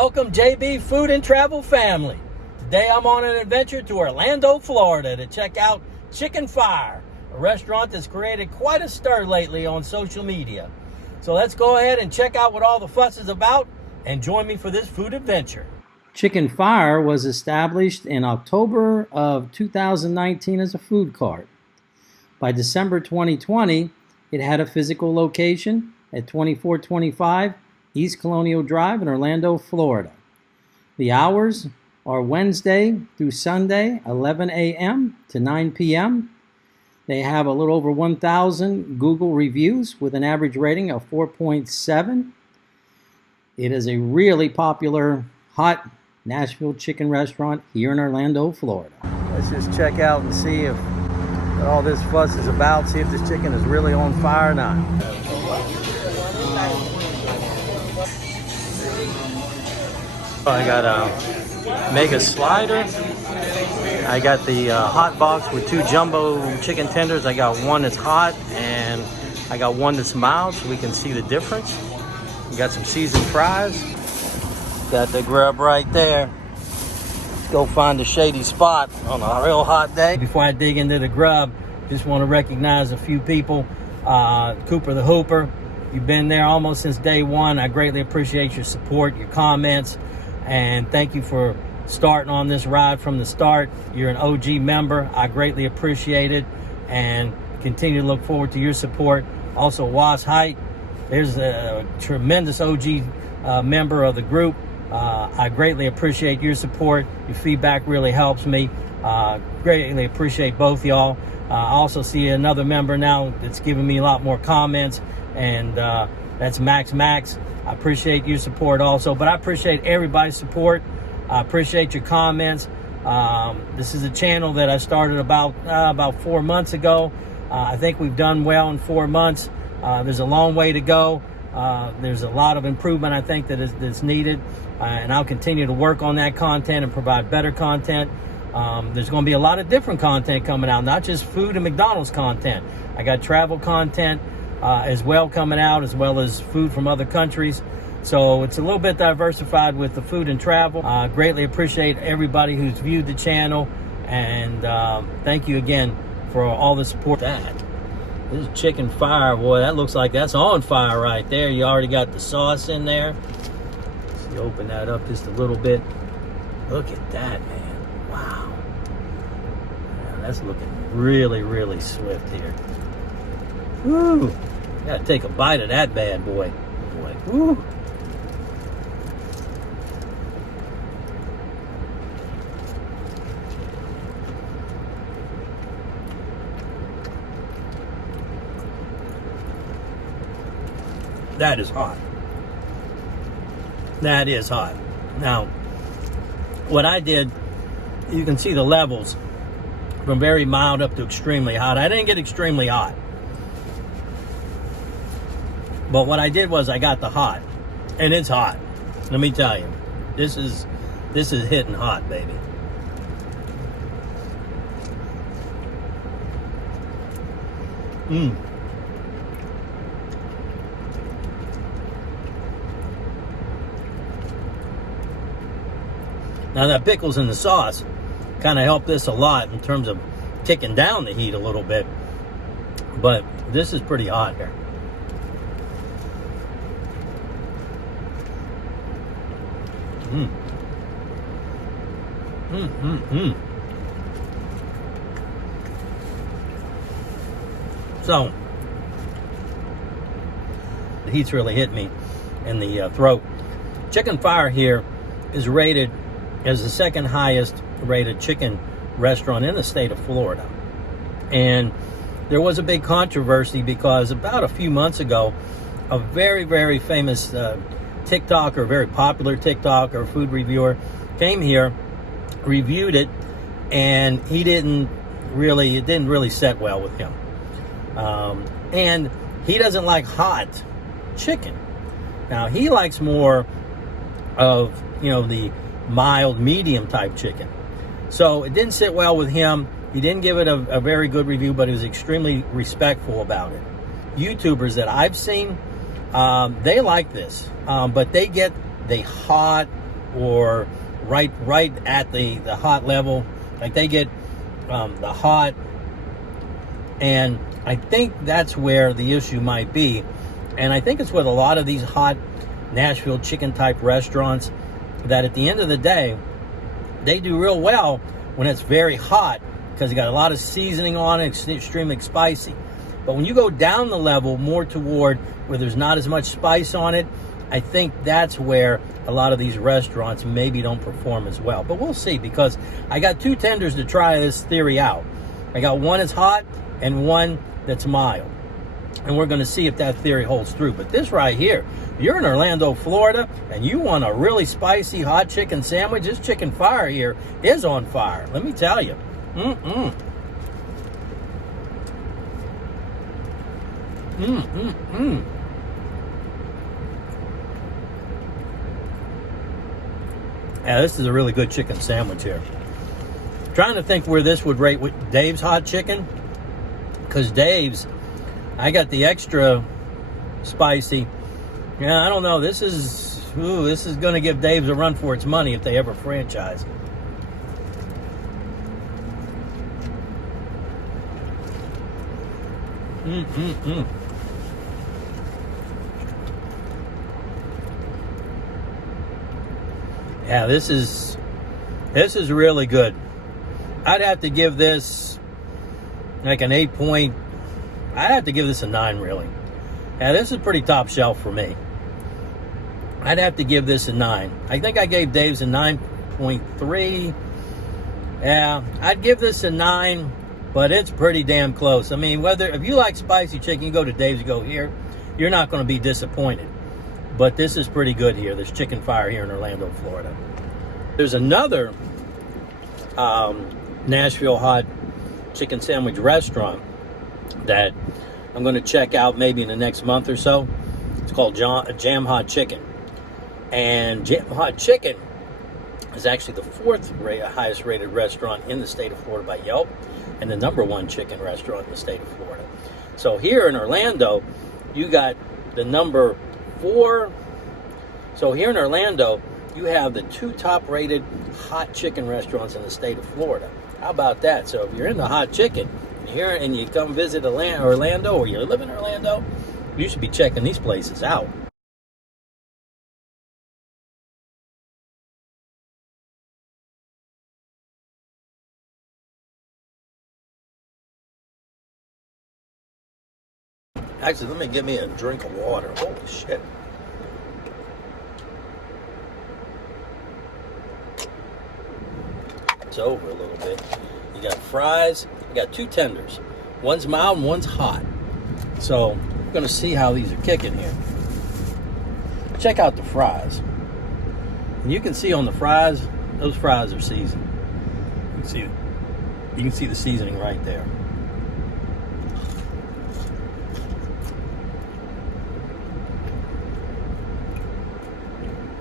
Welcome, JB Food and Travel family. Today I'm on an adventure to Orlando, Florida to check out Chicken Fire, a restaurant that's created quite a stir lately on social media. So let's go ahead and check out what all the fuss is about and join me for this food adventure. Chicken Fire was established in October of 2019 as a food cart. By December 2020, it had a physical location at 2425 East Colonial Drive in Orlando, Florida. The hours are Wednesday through Sunday, 11 a.m. to 9 p.m. They have a little over 1,000 Google reviews with an average rating of 4.7. It is a really popular, hot Nashville chicken restaurant here in Orlando, Florida. Let's just check out and see if what all this fuss is about, see if this chicken is really on fire or not. I got a mega slider. I got the hot box with 2 jumbo chicken tenders. I got one that's hot and I got one that's mild so we can see the difference. We got some seasoned fries. Got the grub right there. Let's go find a shady spot on a real hot day. Before I dig into the grub, just want to recognize a few people. Cooper the Hooper, you've been there almost since day one. I greatly appreciate your support, your comments. And thank you for starting on this ride from the start. You're an OG member. I greatly appreciate it and continue to look forward to your support. Also, Was Height, there's a tremendous OG member of the group. I greatly appreciate your support. Your feedback really helps me. Greatly appreciate both y'all. I also see another member now that's giving me a lot more comments, and that's Max. I appreciate your support also, but I appreciate everybody's support. I appreciate your comments. This is a channel that I started about 4 months ago. I think we've done well in 4 months. There's a long way to go. There's a lot of improvement I think that's needed, and I'll continue to work on that content and provide better content. There's going to be a lot of different content coming out, not just food and McDonald's content. I got travel content as well coming out, as well as food from other countries. So it's a little bit diversified with the food and travel. Greatly appreciate everybody who's viewed the channel, and thank you again for all the support. This Chicken Fire, boy, that looks like that's on fire right there. You already got the sauce in there. Let's open that up just a little bit. Look at that, man. Wow. Man, that's looking really, really swift here. Woo! Gotta take a bite of that bad boy. Woo! That is hot. That is hot. Now, what I did, you can see the levels from very mild up to extremely hot. I didn't get extremely hot. But what I did was I got the hot. And it's hot. Let me tell you. This is hitting hot, baby. Now that pickles in the sauce kind of helped this a lot in terms of ticking down the heat a little bit. But this is pretty hot here. So, the heat's really hit me in the throat. Chicken Fire here is rated as the second highest rated chicken restaurant in the state of Florida. And there was a big controversy because about a few months ago, a very, very famous TikToker, very popular TikToker, food reviewer, came here, reviewed it, and it didn't really set well with him. And he doesn't like hot chicken. Now, he likes more of, the mild, medium type chicken. So it didn't sit well with him. He didn't give it a very good review, but he was extremely respectful about it. YouTubers that I've seen, they like this, but they get the hot, or right at the hot level. Like they get the hot, and I think that's where the issue might be. And I think it's with a lot of these hot Nashville chicken type restaurants, that at the end of the day, they do real well when it's very hot because you got a lot of seasoning on it, it's extremely spicy. But when you go down the level more toward where there's not as much spice on it, I think that's where a lot of these restaurants maybe don't perform as well. But we'll see, because I got 2 tenders to try this theory out. I got one that's hot and one that's mild. And we're going to see if that theory holds through. But this right here, you're in Orlando, Florida, and you want a really spicy hot chicken sandwich, this chicken fire here is on fire. Let me tell you. Yeah, this is a really good chicken sandwich here. Trying to think where this would rate with Dave's hot chicken, because Dave's, I got the extra spicy. Yeah, I don't know. This is going to give Dave's a run for its money if they ever franchise. Yeah, this is really good. I'd have to give this like an 8 point. I'd have to give this a 9, really. Yeah, this is pretty top shelf for me. I'd have to give this a 9. I think I gave Dave's a 9.3. Yeah, I'd give this a 9, but it's pretty damn close. I mean, if you like spicy chicken, you go to Dave's, you go here, you're not going to be disappointed. But this is pretty good here, this chicken fire here in Orlando, Florida. There's another Nashville hot chicken sandwich restaurant that I'm going to check out maybe in the next month or so. It's called Jam Hot Chicken. And Jam Hot Chicken is actually the 4th highest rated restaurant in the state of Florida by Yelp, and the #1 chicken restaurant in the state of Florida. So here in Orlando, you got the number 4. So here in Orlando, you have the 2 top rated hot chicken restaurants in the state of Florida. How about that? So if you're into hot chicken here and you come visit Orlando, or you live in Orlando, you should be checking these places out. Actually, let me get me a drink of water. Holy shit. It's over a little bit. You got fries. You got 2 tenders. One's mild and one's hot. So we're going to see how these are kicking here. Check out the fries. And you can see on the fries, those fries are seasoned. You can see the seasoning right there.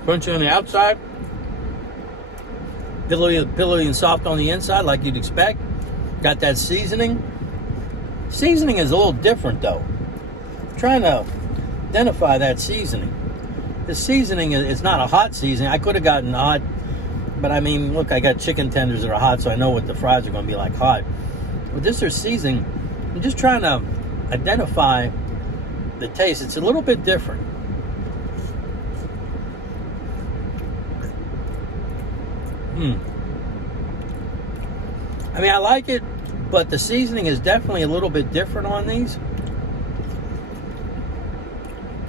Crunchy on the outside, pillowy and soft on the inside, like you'd expect. Got that seasoning. Seasoning is a little different, though. I'm trying to identify that seasoning. The seasoning is not a hot seasoning. I could have gotten hot, but I mean, look, I got chicken tenders that are hot, so I know what the fries are going to be like hot. But this is seasoning. I'm just trying to identify the taste. It's a little bit different. I mean, I like it, but the seasoning is definitely a little bit different on these.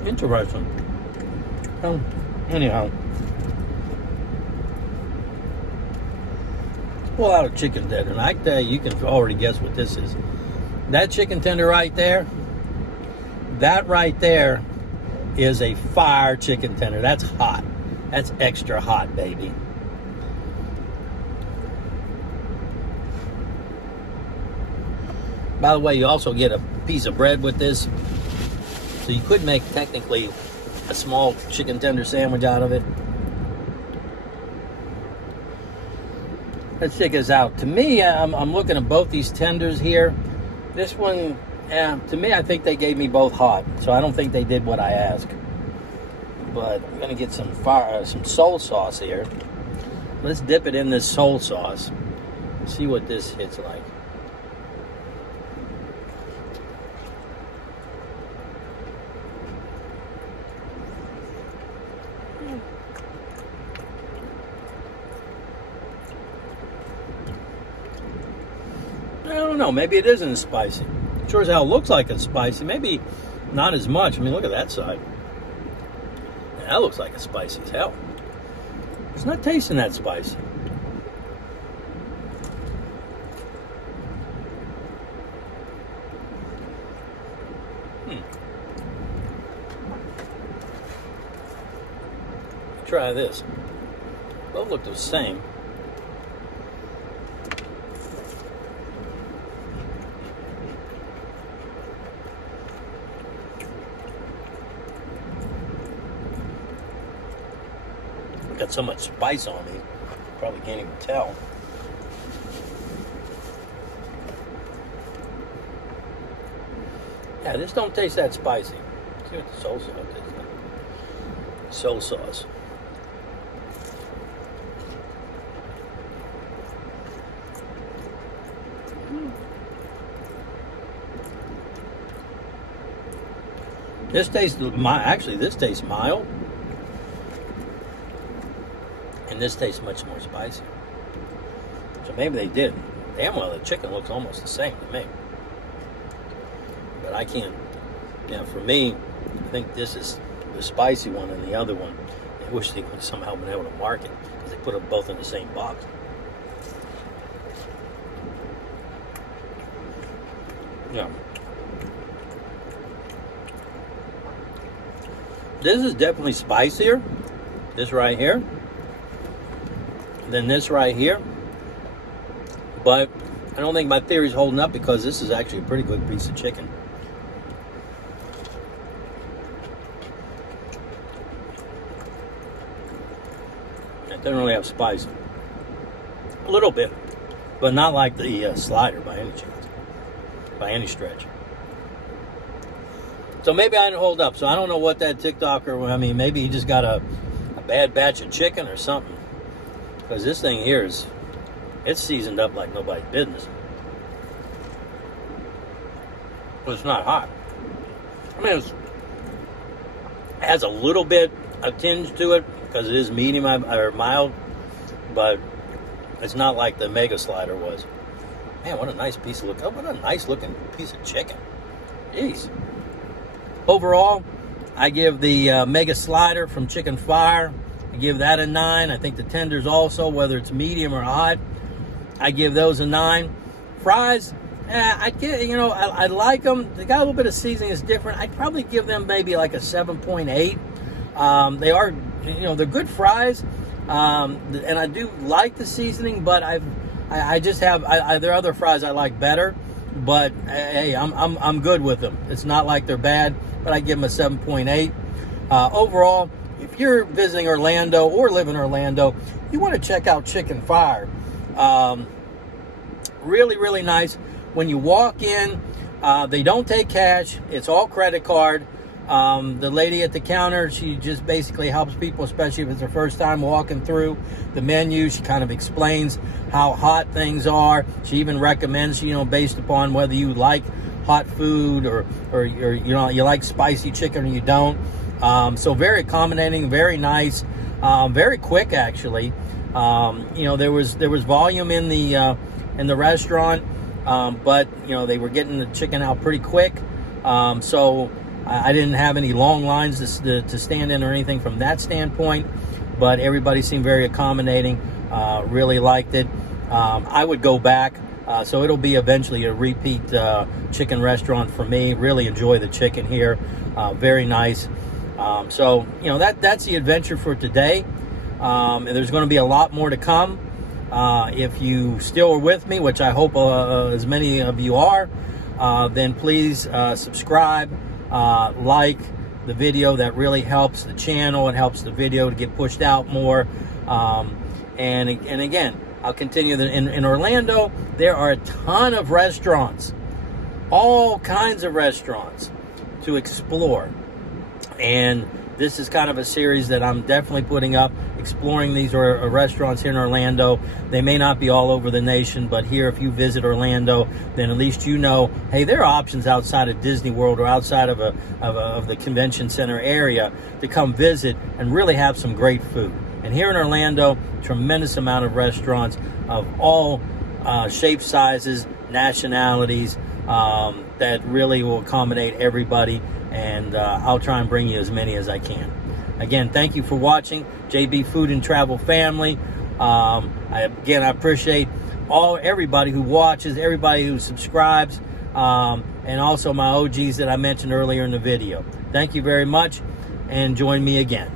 Interesting. Anyhow, let's pull out a chicken tender, and I can tell you, you can already guess what this is. That chicken tender right there, that right there is a fire chicken tender. That's hot. That's extra hot, baby. By the way, you also get a piece of bread with this. So you could make technically a small chicken tender sandwich out of it. Let's check this out. To me, I'm looking at both these tenders here. This one, to me, I think they gave me both hot. So I don't think they did what I asked. But I'm gonna get some soul sauce here. Let's dip it in this soul sauce. See what this hits like. I don't know. Maybe it isn't as spicy. Sure as hell looks like it's spicy. Maybe not as much. I mean, look at that side. That looks like it's spicy as hell. It's not tasting that spicy. Try this. Both look the same. Got so much spice on me, probably can't even tell. Yeah, this don't taste that spicy. Let's see what the soul sauce tastes like. Soul sauce. This tastes actually this tastes mild. And this tastes much more spicy. So maybe they did. Damn well, the chicken looks almost the same to me. But I can't, for me, I think this is the spicy one and the other one. I wish they would somehow been able to mark it because they put them both in the same box. Yeah. This is definitely spicier. This right here. Than this right here. But I don't think my theory's holding up because this is actually a pretty good piece of chicken. It doesn't really have spice. A little bit, but not like the slider by any chance, by any stretch. So maybe I didn't hold up. So I don't know what that TikToker, I mean, maybe he just got a bad batch of chicken or something. Because this thing here it's seasoned up like nobody's business. But it's not hot. I mean, it has a little bit of tinge to it because it is medium or mild, but it's not like the Mega Slider was. Man, what a nice piece of what a nice looking piece of chicken. Jeez. Overall, I give the Mega Slider from Chicken Fire, I give that a 9. I think the tenders also, whether it's medium or hot, I give those a 9. Fries, I get, I like them. They got a little bit of seasoning. It's different. I'd probably give them maybe like a 7.8. They are, they're good fries, and I do like the seasoning. But I just have there are other fries I like better. But hey, I'm good with them. It's not like they're bad, but I give them a 7.8. Overall, if you're visiting Orlando or live in Orlando, you want to check out Chicken Fire. Really, really nice. When you walk in, they don't take cash. It's all credit card. The lady at the counter, she just basically helps people, especially if it's their first time walking through the menu. She kind of explains how hot things are. She even recommends, based upon whether you like hot food or you like spicy chicken or you don't. So very accommodating, very nice, very quick actually. There was volume in the restaurant, but they were getting the chicken out pretty quick. So I didn't have any long lines to stand in or anything from that standpoint, but everybody seemed very accommodating. Really liked it. I would go back. So it'll be eventually a repeat chicken restaurant for me. Really enjoy the chicken here. Very nice. So that's the adventure for today. And there's going to be a lot more to come. If you still are with me, which I hope as many of you are, then please subscribe, like the video. That really helps the channel. It helps the video to get pushed out more. And again, I'll continue. In Orlando, there are a ton of restaurants, all kinds of restaurants to explore. And this is kind of a series that I'm definitely putting up, exploring these restaurants here in Orlando. They may not be all over the nation, but here, if you visit Orlando, then at least you know, hey, there are options outside of Disney World or outside of the convention center area to come visit and really have some great food. And here in Orlando, tremendous amount of restaurants of all shapes, sizes, nationalities, that really will accommodate everybody, and I'll try and bring you as many as I can. Again, thank you for watching, JB Food and Travel family. I appreciate everybody who watches, everybody who subscribes, and also my OGs that I mentioned earlier in the video. Thank you very much, and join me again.